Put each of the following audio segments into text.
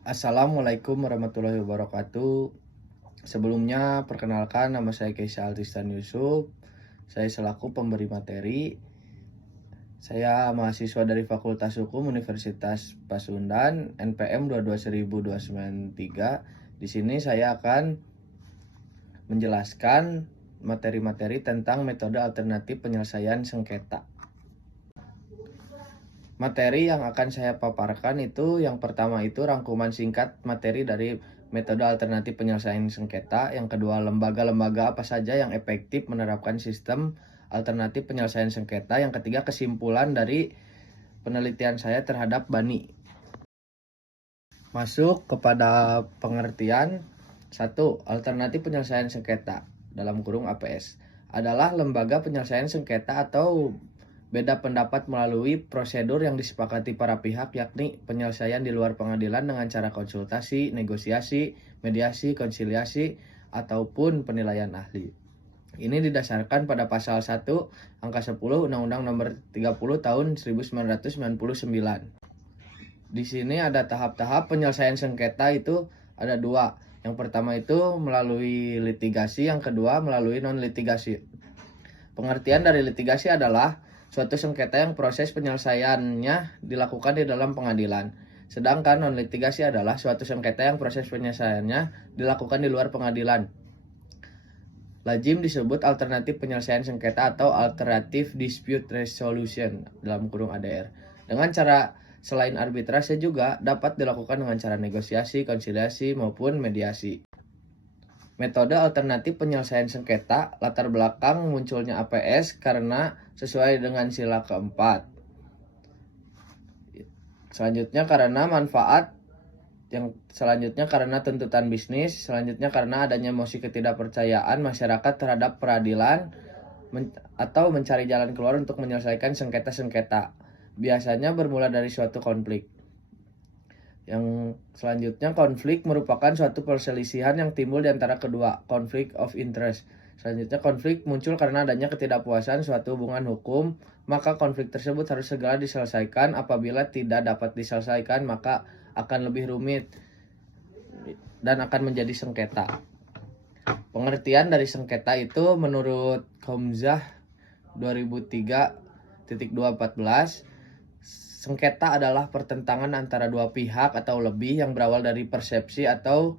Assalamualaikum warahmatullahi wabarakatuh. Sebelumnya, perkenalkan nama saya Keisha Altistan Yusuf. Saya selaku pemberi materi. Saya mahasiswa dari Fakultas Hukum Universitas Pasundan, NPM 221293. Di sini saya akan menjelaskan materi-materi tentang metode alternatif penyelesaian sengketa. Materi yang akan saya paparkan itu yang pertama itu rangkuman singkat materi dari metode alternatif penyelesaian sengketa. Yang kedua, lembaga-lembaga apa saja yang efektif menerapkan sistem alternatif penyelesaian sengketa. Yang ketiga, kesimpulan dari penelitian saya terhadap BANI. Masuk kepada pengertian. 1. Alternatif penyelesaian sengketa dalam kurung APS adalah lembaga penyelesaian sengketa atau beda pendapat melalui prosedur yang disepakati para pihak, yakni penyelesaian di luar pengadilan dengan cara konsultasi, negosiasi, mediasi, konsiliasi, ataupun penilaian ahli. Ini didasarkan pada pasal 1 angka 10 Undang-Undang Nomor 30 Tahun 1999. Di sini ada tahap-tahap penyelesaian sengketa itu ada dua. Yang pertama itu melalui litigasi, yang kedua melalui non-litigasi. Pengertian dari litigasi adalah suatu sengketa yang proses penyelesaiannya dilakukan di dalam pengadilan. Sedangkan non-litigasi adalah suatu sengketa yang proses penyelesaiannya dilakukan di luar pengadilan. Lazim disebut alternatif penyelesaian sengketa atau alternative dispute resolution dalam kurung ADR. Dengan cara selain arbitrase juga dapat dilakukan dengan cara negosiasi, konsiliasi, maupun mediasi. Metode alternatif penyelesaian sengketa latar belakang munculnya APS karena sesuai dengan sila keempat. Selanjutnya karena manfaat, yang selanjutnya karena tuntutan bisnis, selanjutnya karena adanya emosi ketidakpercayaan masyarakat terhadap peradilan atau mencari jalan keluar untuk menyelesaikan sengketa-sengketa. Biasanya bermula dari suatu konflik. Yang selanjutnya, konflik merupakan suatu perselisihan yang timbul di antara kedua, conflict of interest. Selanjutnya, konflik muncul karena adanya ketidakpuasan suatu hubungan hukum, maka konflik tersebut harus segera diselesaikan. Apabila tidak dapat diselesaikan, maka akan lebih rumit dan akan menjadi sengketa. Pengertian dari sengketa itu menurut Komzah 2003.214, sengketa adalah pertentangan antara dua pihak atau lebih yang berawal dari persepsi atau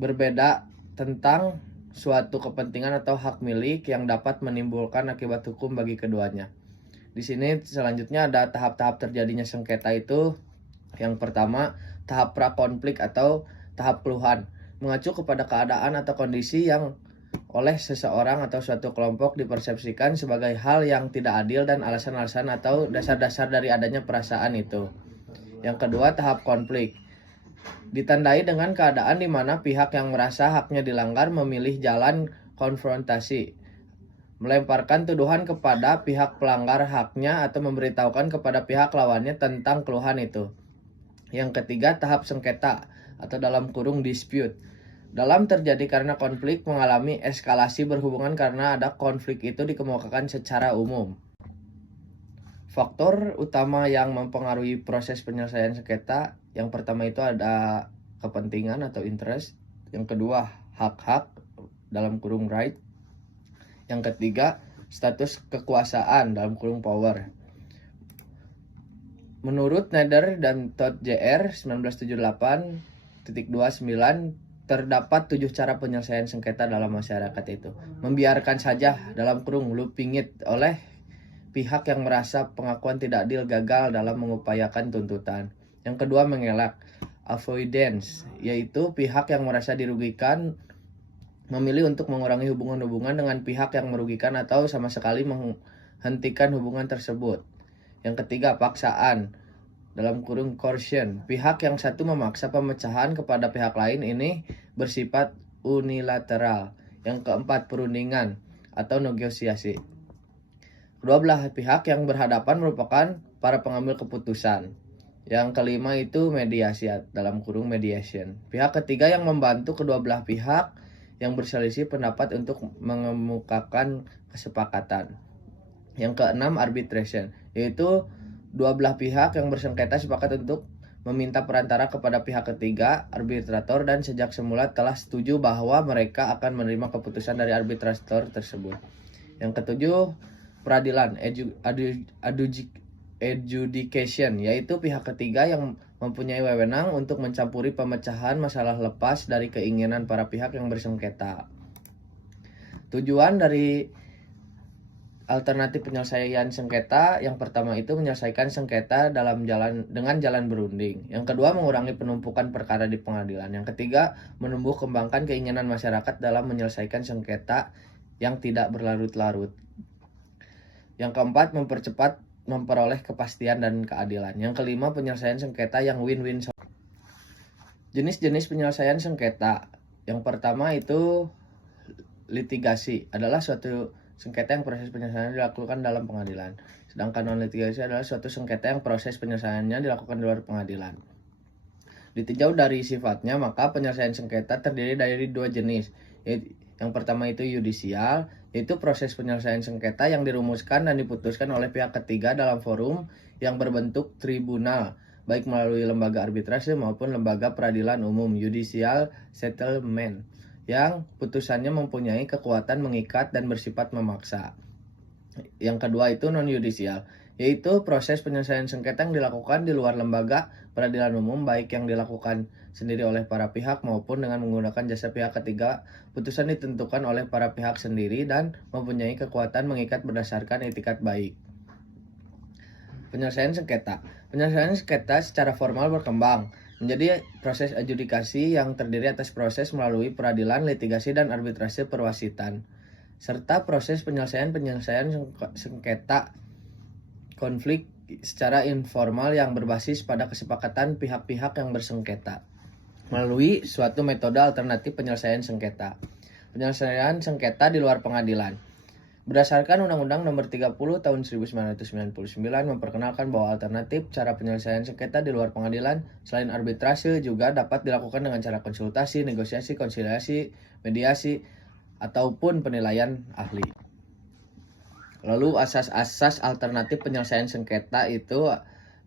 berbeda tentang suatu kepentingan atau hak milik yang dapat menimbulkan akibat hukum bagi keduanya. Di sini selanjutnya ada tahap-tahap terjadinya sengketa itu. Yang pertama, tahap prakonflik atau tahap keluhan, mengacu kepada keadaan atau kondisi yang oleh seseorang atau suatu kelompok dipersepsikan sebagai hal yang tidak adil dan alasan-alasan atau dasar-dasar dari adanya perasaan itu. Yang kedua, tahap konflik, ditandai dengan keadaan di mana pihak yang merasa haknya dilanggar memilih jalan konfrontasi, melemparkan tuduhan kepada pihak pelanggar haknya atau memberitahukan kepada pihak lawannya tentang keluhan itu. Yang ketiga, tahap sengketa atau dalam kurung dispute, dalam terjadi karena konflik mengalami eskalasi berhubungan karena ada konflik itu dikemukakan secara umum. Faktor utama yang mempengaruhi proses penyelesaian sengketa, yang pertama itu ada kepentingan atau interest, yang kedua hak-hak dalam kurung right, yang ketiga status kekuasaan dalam kurung power. Menurut Nader dan Todd Jr. 1978.29, terdapat 7 cara penyelesaian sengketa dalam masyarakat itu. Membiarkan saja dalam kurung looping it oleh pihak yang merasa pengakuan tidak adil gagal dalam mengupayakan tuntutan. Yang kedua, mengelak, avoidance, yaitu pihak yang merasa dirugikan memilih untuk mengurangi hubungan-hubungan dengan pihak yang merugikan atau sama sekali menghentikan hubungan tersebut. Yang ketiga, paksaan dalam kurung coercion, pihak yang satu memaksa pemecahan kepada pihak lain ini bersifat unilateral. Yang keempat, perundingan atau negosiasi, kedua belah pihak yang berhadapan merupakan para pengambil keputusan. Yang kelima itu mediasi dalam kurung mediation, pihak ketiga yang membantu kedua belah pihak yang berselisih pendapat untuk mengemukakan kesepakatan. Yang keenam, arbitration, yaitu dua belah pihak yang bersengketa sepakat untuk meminta perantara kepada pihak ketiga, arbitrator, dan sejak semula telah setuju bahwa mereka akan menerima keputusan dari arbitrator tersebut. Yang ketujuh, peradilan adjudication, yaitu pihak ketiga yang mempunyai wewenang untuk mencampuri pemecahan masalah lepas dari keinginan para pihak yang bersengketa. Tujuan dari alternatif penyelesaian sengketa yang pertama itu menyelesaikan sengketa dengan jalan berunding. Yang kedua, mengurangi penumpukan perkara di pengadilan. Yang ketiga, menumbuh kembangkan keinginan masyarakat dalam menyelesaikan sengketa yang tidak berlarut-larut. Yang keempat, memperoleh kepastian dan keadilan. Yang kelima, penyelesaian sengketa yang win-win. Jenis-jenis penyelesaian sengketa. Yang pertama itu litigasi, adalah suatu sengketa yang proses penyelesaiannya dilakukan dalam pengadilan. Sedangkan non-litigasi adalah suatu sengketa yang proses penyelesaiannya dilakukan di luar pengadilan. Ditinjau dari sifatnya, maka penyelesaian sengketa terdiri dari dua jenis. Yang pertama itu yudisial, yaitu proses penyelesaian sengketa yang dirumuskan dan diputuskan oleh pihak ketiga dalam forum yang berbentuk tribunal, baik melalui lembaga arbitrase maupun lembaga peradilan umum, judicial settlement, yang putusannya mempunyai kekuatan mengikat dan bersifat memaksa. Yang kedua itu non-yudisial, yaitu proses penyelesaian sengketa yang dilakukan di luar lembaga peradilan umum, baik yang dilakukan sendiri oleh para pihak maupun dengan menggunakan jasa pihak ketiga. Putusan ditentukan oleh para pihak sendiri dan mempunyai kekuatan mengikat berdasarkan etikat baik. Penyelesaian sengketa. Penyelesaian sengketa secara formal berkembang menjadi proses adjudikasi yang terdiri atas proses melalui peradilan, litigasi, dan arbitrase perwasitan, serta proses penyelesaian sengketa konflik secara informal yang berbasis pada kesepakatan pihak-pihak yang bersengketa melalui suatu metode alternatif penyelesaian sengketa. Penyelesaian sengketa di luar pengadilan. Berdasarkan Undang-Undang Nomor 30 Tahun 1999 memperkenalkan bahwa alternatif cara penyelesaian sengketa di luar pengadilan selain arbitrase juga dapat dilakukan dengan cara konsultasi, negosiasi, konsiliasi, mediasi, ataupun penilaian ahli. Lalu asas-asas alternatif penyelesaian sengketa itu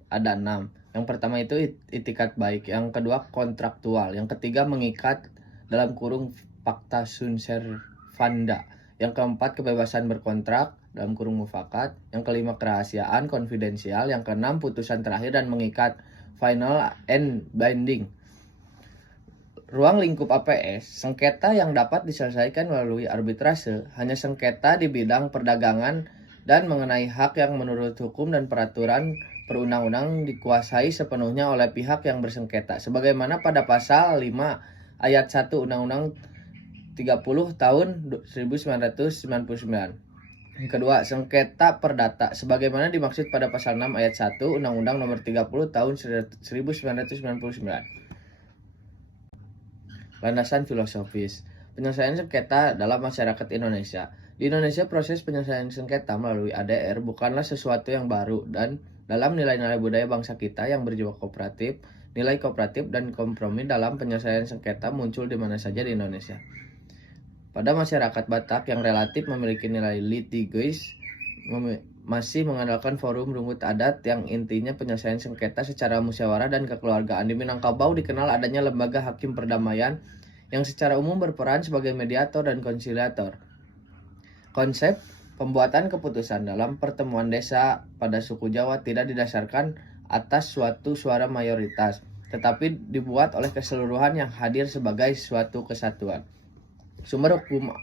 ada 6. Yang pertama itu itikat baik, yang kedua kontraktual, yang ketiga mengikat dalam kurung fakta sunt servanda, yang keempat kebebasan berkontrak dalam kurung mufakat, yang kelima kerahasiaan konfidensial, yang keenam putusan terakhir dan mengikat final and binding. Ruang lingkup APS, sengketa yang dapat diselesaikan melalui arbitrase hanya sengketa di bidang perdagangan dan mengenai hak yang menurut hukum dan peraturan perundang-undang dikuasai sepenuhnya oleh pihak yang bersengketa, sebagaimana pada pasal 5 ayat 1 Undang-Undang 30 tahun 1999. Yang kedua, sengketa perdata sebagaimana dimaksud pada pasal 6 ayat 1 Undang-Undang Nomor 30 tahun 1999. Landasan filosofis penyelesaian sengketa dalam masyarakat Indonesia. Di Indonesia, proses penyelesaian sengketa melalui ADR bukanlah sesuatu yang baru, dan dalam nilai-nilai budaya bangsa kita yang berjiwa kooperatif, nilai kooperatif dan kompromi dalam penyelesaian sengketa muncul di mana saja di Indonesia. Pada masyarakat Batak yang relatif memiliki nilai litigious, masih mengandalkan forum rungut adat yang intinya penyelesaian sengketa secara musyawarah dan kekeluargaan. Di Minangkabau dikenal adanya lembaga hakim perdamaian yang secara umum berperan sebagai mediator dan konsiliator. Konsep pembuatan keputusan dalam pertemuan desa pada suku Jawa tidak didasarkan atas suatu suara mayoritas, tetapi dibuat oleh keseluruhan yang hadir sebagai suatu kesatuan. Sumber hukum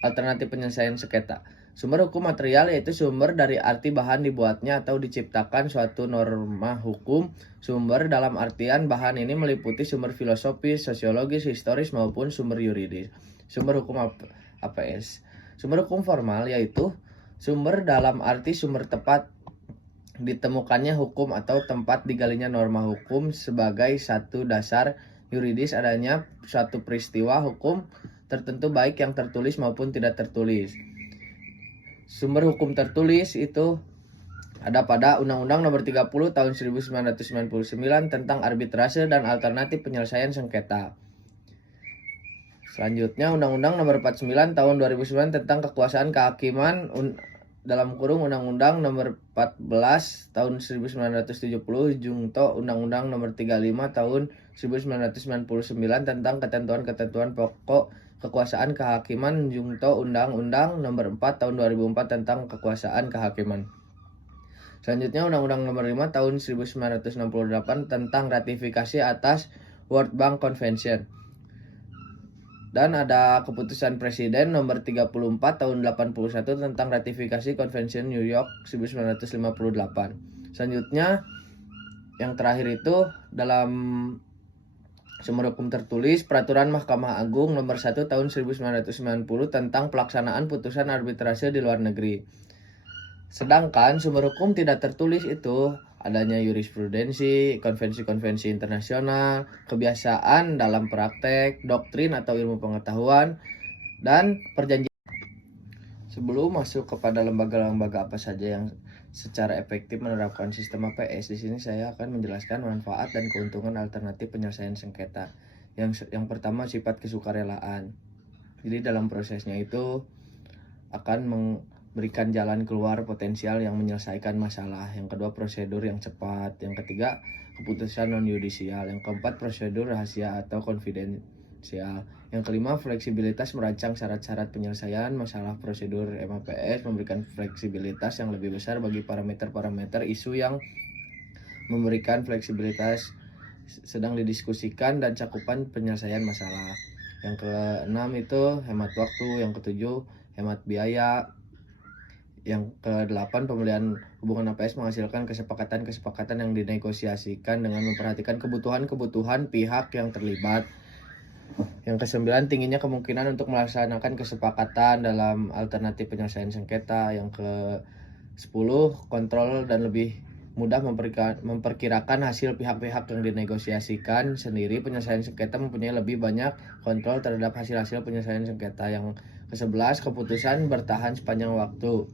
alternatif penyelesaian sengketa. Sumber hukum material yaitu sumber dari arti bahan dibuatnya atau diciptakan suatu norma hukum. Sumber dalam artian bahan ini meliputi sumber filosofis, sosiologis, historis maupun sumber yuridis. Sumber hukum APS. Sumber hukum formal yaitu sumber dalam arti sumber tepat ditemukannya hukum atau tempat digalinya norma hukum sebagai satu dasar yuridis adanya suatu peristiwa hukum tertentu baik yang tertulis maupun tidak tertulis. Sumber hukum tertulis itu ada pada Undang-Undang Nomor 30 Tahun 1999 tentang arbitrase dan alternatif penyelesaian sengketa. Selanjutnya Undang-Undang Nomor 49 Tahun 2009 tentang kekuasaan kehakiman dalam kurung Undang-Undang Nomor 14 Tahun 1970 junto Undang-Undang Nomor 35 Tahun 1999 tentang ketentuan-ketentuan pokok kekuasaan kehakiman junto Undang-Undang Nomor 4 Tahun 2004 tentang kekuasaan kehakiman. Selanjutnya Undang-Undang Nomor 5 Tahun 1968 tentang ratifikasi atas World Bank Convention. Dan ada keputusan Presiden nomor 34 tahun 81 tentang ratifikasi Konvensi New York 1958. Selanjutnya yang terakhir itu dalam sumber hukum tertulis Peraturan Mahkamah Agung nomor 1 tahun 1990 tentang pelaksanaan putusan arbitrase di luar negeri. Sedangkan sumber hukum tidak tertulis itu adanya jurisprudensi, konvensi-konvensi internasional, kebiasaan dalam praktek, doktrin atau ilmu pengetahuan, dan perjanjian. Sebelum masuk kepada lembaga-lembaga apa saja yang secara efektif menerapkan sistem APS, di sini saya akan menjelaskan manfaat dan keuntungan alternatif penyelesaian sengketa. Yang pertama sifat kesukarelaan. Jadi dalam prosesnya itu akan memberikan jalan keluar potensial yang menyelesaikan masalah. Yang kedua prosedur yang cepat. Yang ketiga keputusan non yudisial. Yang keempat prosedur rahasia atau konfidensial. Yang kelima fleksibilitas merancang syarat-syarat penyelesaian masalah. Prosedur MAPS memberikan fleksibilitas yang lebih besar bagi parameter-parameter isu yang memberikan fleksibilitas sedang didiskusikan dan cakupan penyelesaian masalah. Yang keenam itu hemat waktu. Yang ketujuh hemat biaya. Yang kedelapan pemulihan hubungan APS menghasilkan kesepakatan-kesepakatan yang dinegosiasikan dengan memperhatikan kebutuhan-kebutuhan pihak yang terlibat. Yang kesembilan tingginya kemungkinan untuk melaksanakan kesepakatan dalam alternatif penyelesaian sengketa. Yang ke-10 kontrol dan lebih mudah memperkirakan hasil pihak-pihak yang dinegosiasikan sendiri. Penyelesaian sengketa mempunyai lebih banyak kontrol terhadap hasil-hasil penyelesaian sengketa. Yang ke-11 keputusan bertahan sepanjang waktu.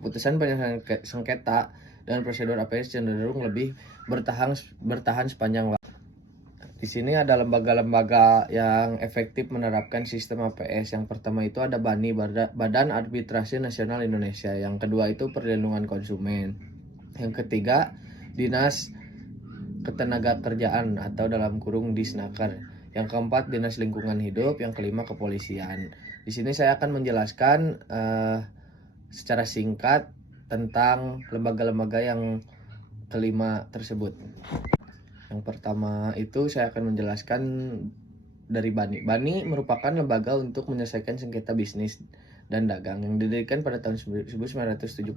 Keputusan penyelesaian sengketa dan prosedur APS cenderung lebih bertahan sepanjang waktu. Di sini ada lembaga-lembaga yang efektif menerapkan sistem APS. Yang pertama itu ada BANI, Badan Arbitrase Nasional Indonesia. Yang kedua itu Perlindungan Konsumen. Yang ketiga Dinas Ketenagakerjaan atau dalam kurung Disnaker. Yang keempat Dinas Lingkungan Hidup. Yang kelima Kepolisian. Di sini saya akan menjelaskan secara singkat tentang lembaga-lembaga yang kelima tersebut. Yang pertama itu saya akan menjelaskan dari BANI. BANI merupakan lembaga untuk menyelesaikan sengketa bisnis dan dagang yang didirikan pada tahun 1977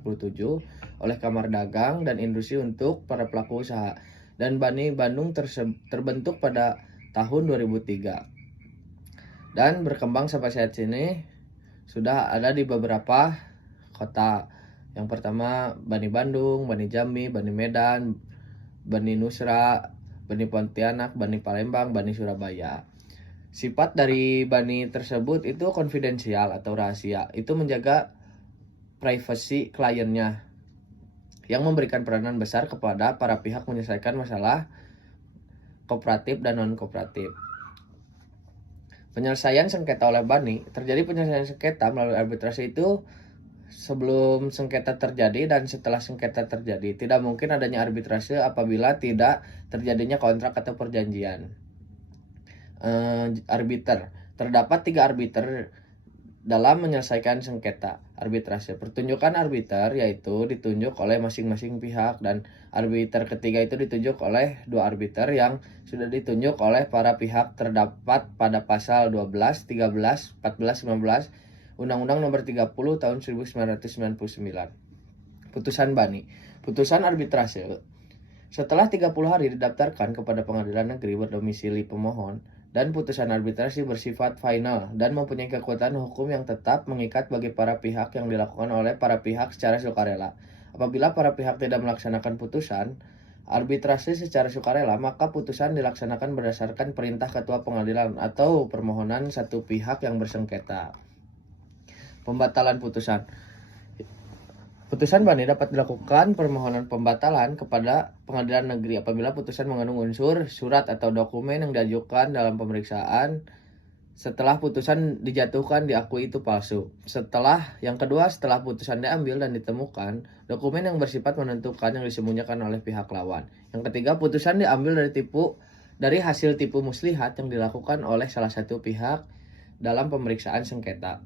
oleh Kamar Dagang dan Industri untuk para pelaku usaha. Dan BANI Bandung terbentuk pada tahun 2003 dan berkembang sampai saat ini sudah ada di beberapa kota. Yang pertama BANI Bandung, BANI Jambi, BANI Medan, BANI Nusra, BANI Pontianak, BANI Palembang, BANI Surabaya. Sifat dari BANI tersebut itu konfidensial atau rahasia. Itu menjaga privasi kliennya yang memberikan peranan besar kepada para pihak menyelesaikan masalah kooperatif dan non-kooperatif. Penyelesaian sengketa oleh BANI, terjadi penyelesaian sengketa melalui arbitrase itu sebelum sengketa terjadi dan setelah sengketa terjadi. Tidak mungkin adanya arbitrase apabila tidak terjadinya kontrak atau perjanjian. Arbiter. Terdapat 3 arbiter dalam menyelesaikan sengketa arbitrase. Pertunjukan arbiter yaitu ditunjuk oleh masing-masing pihak dan arbiter ketiga itu ditunjuk oleh 2 arbiter yang sudah ditunjuk oleh para pihak terdapat pada pasal 12, 13, 14, 15 Undang-Undang Nomor 30 Tahun 1999. Putusan BANI. Putusan arbitrase setelah 30 hari didaftarkan kepada pengadilan negeri berdomisili pemohon dan putusan arbitrasi bersifat final dan mempunyai kekuatan hukum yang tetap mengikat bagi para pihak yang dilakukan oleh para pihak secara sukarela. Apabila para pihak tidak melaksanakan putusan arbitrasi secara sukarela, maka putusan dilaksanakan berdasarkan perintah ketua pengadilan atau permohonan satu pihak yang bersengketa. Pembatalan putusan. Putusan BANI dapat dilakukan permohonan pembatalan kepada pengadilan negeri apabila putusan mengandung unsur, surat atau dokumen yang diajukan dalam pemeriksaan setelah putusan dijatuhkan diakui itu palsu. Yang kedua, setelah putusan diambil dan ditemukan dokumen yang bersifat menentukan yang disembunyikan oleh pihak lawan. Yang ketiga, putusan diambil dari hasil tipu muslihat yang dilakukan oleh salah satu pihak dalam pemeriksaan sengketa.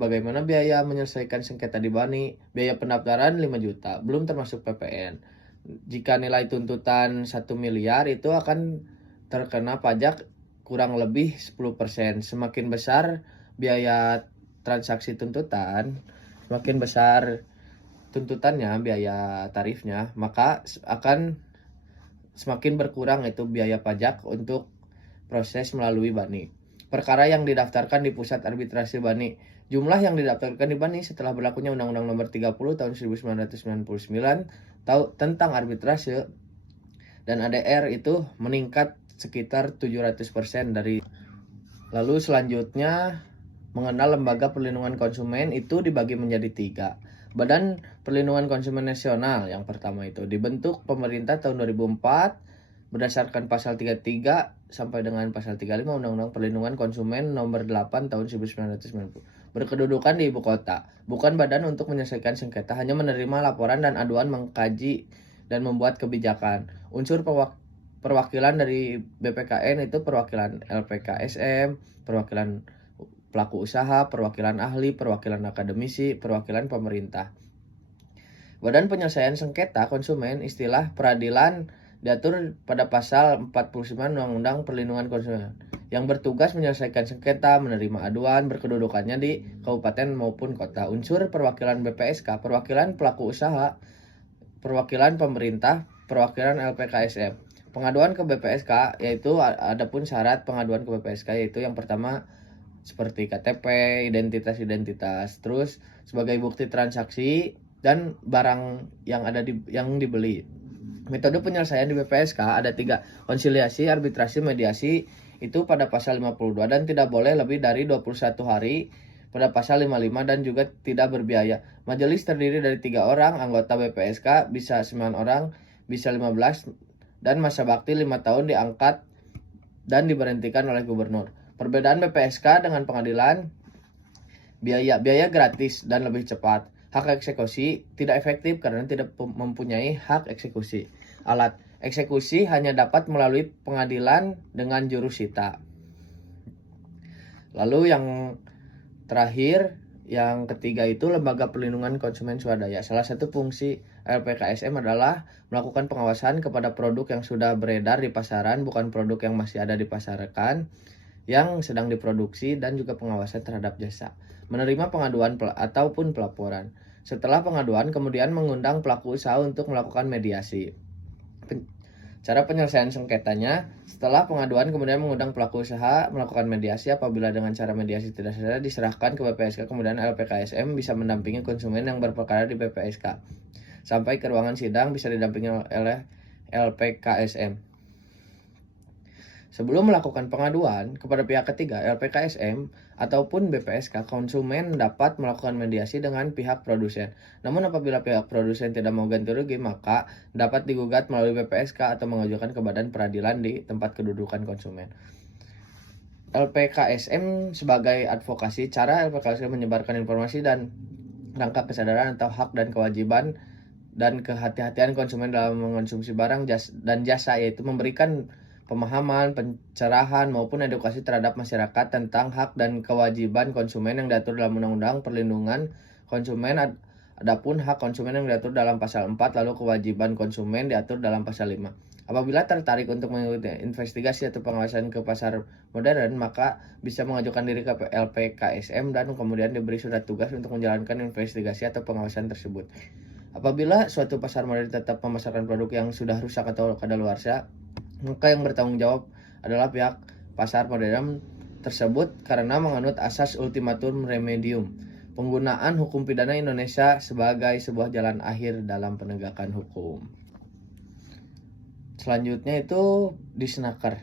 Bagaimana biaya menyelesaikan sengketa di BANI? Biaya pendaftaran 5 juta, belum termasuk PPN. Jika nilai tuntutan 1 miliar itu akan terkena pajak kurang lebih 10%. Semakin besar biaya transaksi tuntutan, semakin besar tuntutannya, biaya tarifnya, maka akan semakin berkurang itu biaya pajak untuk proses melalui BANI. Perkara yang didaftarkan di Pusat Arbitrase BANI. Jumlah yang didaftarkan di BANI setelah berlakunya Undang-Undang Nomor 30 Tahun 1999 tentang arbitrase dan ADR itu meningkat sekitar 700% dari. Lalu selanjutnya mengenal lembaga perlindungan konsumen itu dibagi menjadi 3. Badan Perlindungan Konsumen Nasional yang pertama itu dibentuk pemerintah tahun 2004 berdasarkan pasal 33 sampai dengan pasal 35 Undang-Undang Perlindungan Konsumen Nomor 8 Tahun 1990. Berkedudukan di ibu kota. Bukan badan untuk menyelesaikan sengketa, hanya menerima laporan dan aduan, mengkaji dan membuat kebijakan. Unsur perwakilan dari BPKN itu perwakilan LPKSM, perwakilan pelaku usaha, perwakilan ahli, perwakilan akademisi, perwakilan pemerintah. Badan Penyelesaian Sengketa Konsumen, istilah peradilan, diatur pada pasal 49 Undang-Undang Perlindungan Konsumen yang bertugas menyelesaikan sengketa, menerima aduan, berkedudukannya di kabupaten maupun kota. Unsur perwakilan BPSK, perwakilan pelaku usaha, perwakilan pemerintah, perwakilan LPKSM. Pengaduan ke BPSK yaitu adapun syarat pengaduan ke BPSK yaitu yang pertama seperti KTP, identitas, terus sebagai bukti transaksi dan barang yang dibeli. Metode penyelesaian di BPSK ada 3, konsiliasi, arbitrasi, mediasi itu pada pasal 52 dan tidak boleh lebih dari 21 hari pada pasal 55 dan juga tidak berbiaya. Majelis terdiri dari 3 orang, anggota BPSK bisa 9 orang, bisa 15, dan masa bakti 5 tahun diangkat dan diberhentikan oleh gubernur. Perbedaan BPSK dengan pengadilan, biaya gratis dan lebih cepat. Hak eksekusi tidak efektif karena tidak mempunyai hak eksekusi. Alat eksekusi hanya dapat melalui pengadilan dengan jurusita. Lalu yang terakhir, yang ketiga itu Lembaga Perlindungan Konsumen Swadaya. Salah satu fungsi LPKSM adalah melakukan pengawasan kepada produk yang sudah beredar di pasaran, bukan produk yang masih ada dipasarkan, yang sedang diproduksi, dan juga pengawasan terhadap jasa. Menerima pengaduan ataupun pelaporan. Setelah pengaduan, kemudian mengundang pelaku usaha untuk melakukan mediasi. Cara penyelesaian sengketanya, setelah pengaduan kemudian mengundang pelaku usaha melakukan mediasi. Apabila dengan cara mediasi tidak selesai, diserahkan ke BPSK, kemudian LPKSM bisa mendampingi konsumen yang berperkara di BPSK sampai ke ruangan sidang, bisa didampingi oleh LPKSM. Sebelum melakukan pengaduan kepada pihak ketiga, LPKSM ataupun BPSK, konsumen dapat melakukan mediasi dengan pihak produsen. Namun apabila pihak produsen tidak mau ganti rugi, maka dapat digugat melalui BPSK atau mengajukan ke badan peradilan di tempat kedudukan konsumen. LPKSM sebagai advokasi. Cara LPKSM menyebarkan informasi dan rangka kesadaran atau hak dan kewajiban dan kehati-hatian konsumen dalam mengonsumsi barang dan jasa, yaitu memberikan pemahaman, pencerahan maupun edukasi terhadap masyarakat tentang hak dan kewajiban konsumen yang diatur dalam Undang-Undang Perlindungan Konsumen. Adapun hak konsumen yang diatur dalam pasal 4, lalu kewajiban konsumen diatur dalam pasal 5. Apabila tertarik untuk mengikuti investigasi atau pengawasan ke pasar modern, maka bisa mengajukan diri ke LPKSM dan kemudian diberi surat tugas untuk menjalankan investigasi atau pengawasan tersebut. Apabila suatu pasar modern tetap memasarkan produk yang sudah rusak atau kadaluarsa, maka yang bertanggung jawab adalah pihak pasar modern tersebut karena menganut asas ultimatum remedium, penggunaan hukum pidana Indonesia sebagai sebuah jalan akhir dalam penegakan hukum. Selanjutnya itu Disnaker.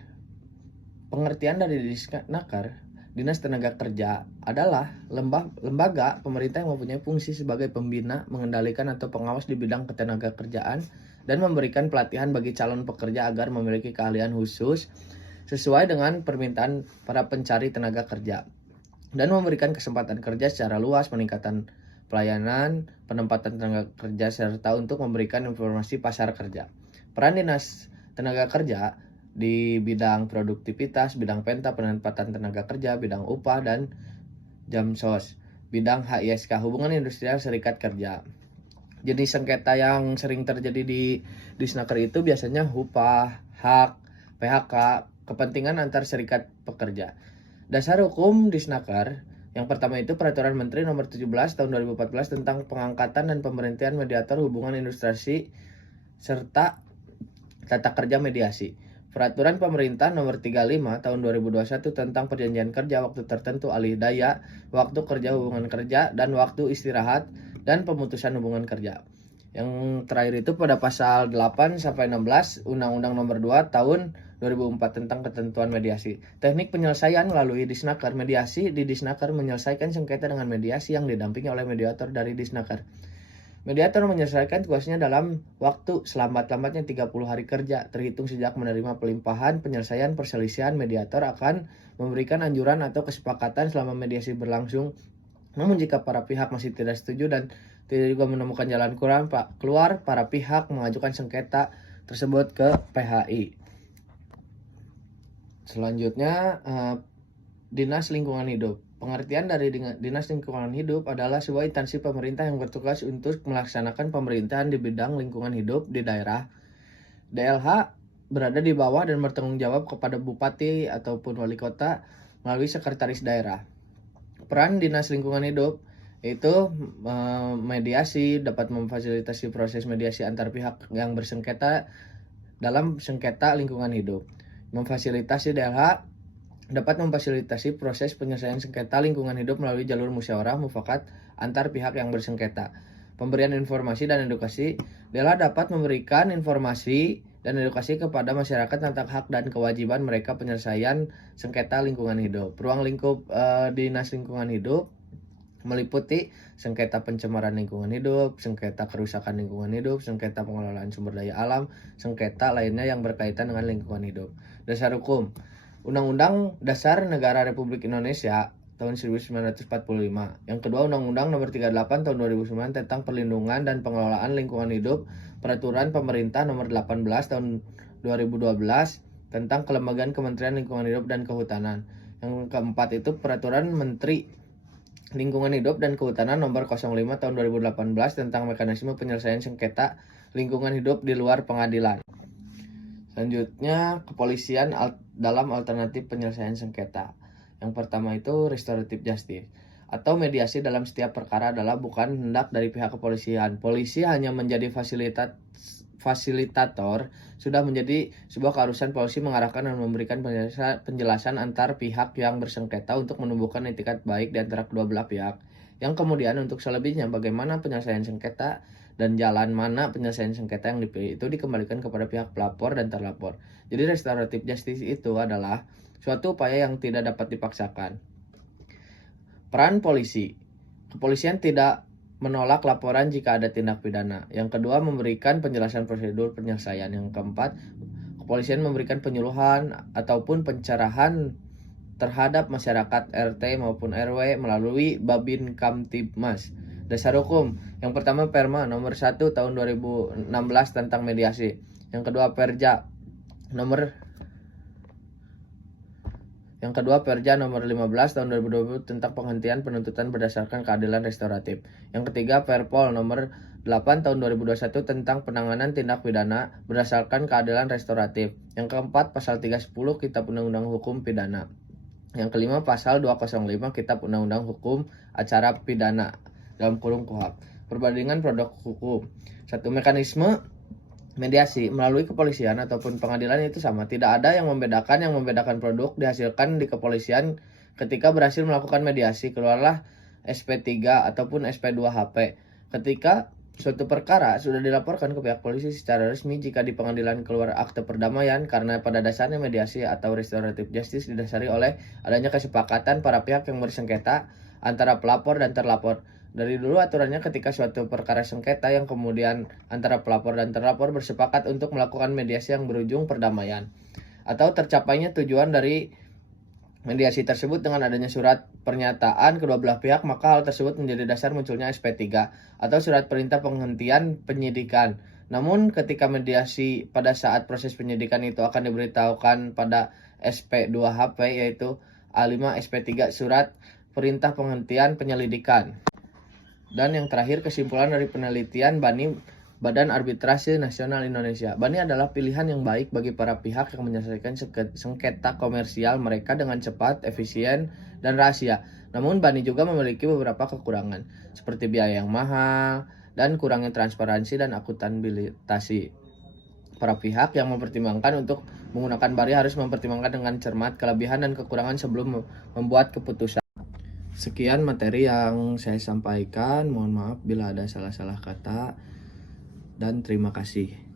Pengertian dari Disnaker, Dinas Tenaga Kerja, adalah lembaga pemerintah yang mempunyai fungsi sebagai pembina, mengendalikan atau pengawas di bidang ketenaga kerjaan dan memberikan pelatihan bagi calon pekerja agar memiliki keahlian khusus sesuai dengan permintaan para pencari tenaga kerja dan memberikan kesempatan kerja secara luas, peningkatan pelayanan, penempatan tenaga kerja, serta untuk memberikan informasi pasar kerja. Peran Dinas Tenaga Kerja di bidang produktivitas, bidang penta, penempatan tenaga kerja, bidang upah, dan Jamsos, bidang HISK, hubungan industrial serikat kerja. Jenis sengketa yang sering terjadi di Disnaker itu biasanya upah, hak, PHK, kepentingan antar serikat pekerja. Dasar hukum Disnaker yang pertama itu Peraturan Menteri Nomor 17 Tahun 2014 tentang pengangkatan dan pemberhentian mediator hubungan industrial serta tata kerja mediasi. Peraturan Pemerintah Nomor 35 Tahun 2021 tentang perjanjian kerja waktu tertentu, alih daya, waktu kerja, hubungan kerja, dan waktu istirahat dan pemutusan hubungan kerja. Yang terakhir itu pada pasal 8 sampai 16 Undang-Undang Nomor 2 Tahun 2004 tentang ketentuan mediasi. Teknik penyelesaian melalui Disnaker. Mediasi di Disnaker menyelesaikan sengketa dengan mediasi yang didampingi oleh mediator dari Disnaker. Mediator menyelesaikan tugasnya dalam waktu selambat-lambatnya 30 hari kerja terhitung sejak menerima pelimpahan. Penyelesaian perselisihan, mediator akan memberikan anjuran atau kesepakatan selama mediasi berlangsung. Namun jika para pihak masih tidak setuju dan tidak juga menemukan jalan keluar, para pihak mengajukan sengketa tersebut ke PHI. Selanjutnya, Dinas Lingkungan Hidup. Pengertian dari Dinas Lingkungan Hidup adalah sebuah instansi pemerintah yang bertugas untuk melaksanakan pemerintahan di bidang lingkungan hidup di daerah. DLH berada di bawah dan bertanggung jawab kepada Bupati ataupun Wali Kota melalui Sekretaris Daerah. Peran Dinas Lingkungan Hidup itu mediasi, dapat memfasilitasi proses mediasi antar pihak yang bersengketa dalam sengketa lingkungan hidup. Memfasilitasi DLH dapat memfasilitasi proses penyelesaian sengketa lingkungan hidup melalui jalur musyawarah mufakat antar pihak yang bersengketa. Pemberian informasi dan edukasi. DLH dapat memberikan informasi dan edukasi kepada masyarakat tentang hak dan kewajiban mereka penyelesaian sengketa lingkungan hidup. Ruang lingkup Dinas Lingkungan Hidup meliputi sengketa pencemaran lingkungan hidup, sengketa kerusakan lingkungan hidup, sengketa pengelolaan sumber daya alam, sengketa lainnya yang berkaitan dengan lingkungan hidup. Dasar hukum. Undang-Undang Dasar Negara Republik Indonesia tahun 1945. Yang kedua, Undang-Undang Nomor 38 tahun 2009 tentang perlindungan dan pengelolaan lingkungan hidup. Peraturan Pemerintah Nomor 18 tahun 2012 tentang kelembagaan Kementerian Lingkungan Hidup dan Kehutanan. Yang keempat itu Peraturan Menteri Lingkungan Hidup dan Kehutanan Nomor 05 tahun 2018 tentang mekanisme penyelesaian sengketa lingkungan hidup di luar pengadilan. Selanjutnya, kepolisian dalam alternatif penyelesaian sengketa. Yang pertama itu restoratif justice atau mediasi dalam setiap perkara adalah bukan hendak dari pihak kepolisian. Polisi hanya menjadi fasilitator, sudah menjadi sebuah keharusan polisi mengarahkan dan memberikan penjelasan antar pihak yang bersengketa untuk menumbuhkan etikat baik di antara kedua belah pihak. Yang kemudian untuk selebihnya bagaimana penyelesaian sengketa dan jalan mana penyelesaian sengketa yang dipilih itu dikembalikan kepada pihak pelapor dan terlapor. Jadi restoratif justice itu adalah suatu upaya yang tidak dapat dipaksakan. Peran polisi. Kepolisian tidak menolak laporan jika ada tindak pidana. Yang kedua, memberikan penjelasan prosedur penyelesaian. Yang keempat, kepolisian memberikan penyuluhan ataupun pencerahan terhadap masyarakat RT maupun RW melalui Babin Kamtibmas. Dasar hukum. Yang pertama Perma nomor 1 tahun 2016 tentang mediasi. Yang kedua Perja nomor 15 tahun 2020 tentang penghentian penuntutan berdasarkan keadilan restoratif. Yang ketiga Perpol nomor 8 tahun 2021 tentang penanganan tindak pidana berdasarkan keadilan restoratif. Yang keempat Pasal 310 Kitab Undang-Undang Hukum Pidana. Yang kelima Pasal 205 Kitab Undang-Undang Hukum Acara Pidana dalam kurung KUHP. Perbandingan produk hukum. Satu, mekanisme mediasi melalui kepolisian ataupun pengadilan itu sama. Tidak ada yang membedakan produk dihasilkan di kepolisian ketika berhasil melakukan mediasi. Keluarlah SP3 ataupun SP2HP. Ketika suatu perkara sudah dilaporkan ke pihak polisi secara resmi jika di pengadilan keluar akte perdamaian, karena pada dasarnya mediasi atau restoratif justice didasari oleh adanya kesepakatan para pihak yang bersengketa antara pelapor dan terlapor. Dari dulu aturannya ketika suatu perkara sengketa yang kemudian antara pelapor dan terlapor bersepakat untuk melakukan mediasi yang berujung perdamaian. atau tercapainya tujuan dari mediasi tersebut dengan adanya surat pernyataan kedua belah pihak, maka hal tersebut menjadi dasar munculnya SP3 atau surat perintah penghentian penyidikan. Namun ketika mediasi pada saat proses penyidikan itu akan diberitahukan pada SP2HP yaitu A5 SP3 surat perintah penghentian penyelidikan. Dan yang terakhir, kesimpulan dari penelitian BANI, Badan Arbitrase Nasional Indonesia. BANI adalah pilihan yang baik bagi para pihak yang menyelesaikan sengketa komersial mereka dengan cepat, efisien, dan rahasia. Namun BANI juga memiliki beberapa kekurangan, seperti biaya yang mahal, dan kurangnya transparansi dan akuntabilitasi. Para pihak yang mempertimbangkan untuk menggunakan BANI harus mempertimbangkan dengan cermat kelebihan dan kekurangan sebelum membuat keputusan. Sekian materi yang saya sampaikan. Mohon maaf bila ada salah-salah kata, dan terima kasih.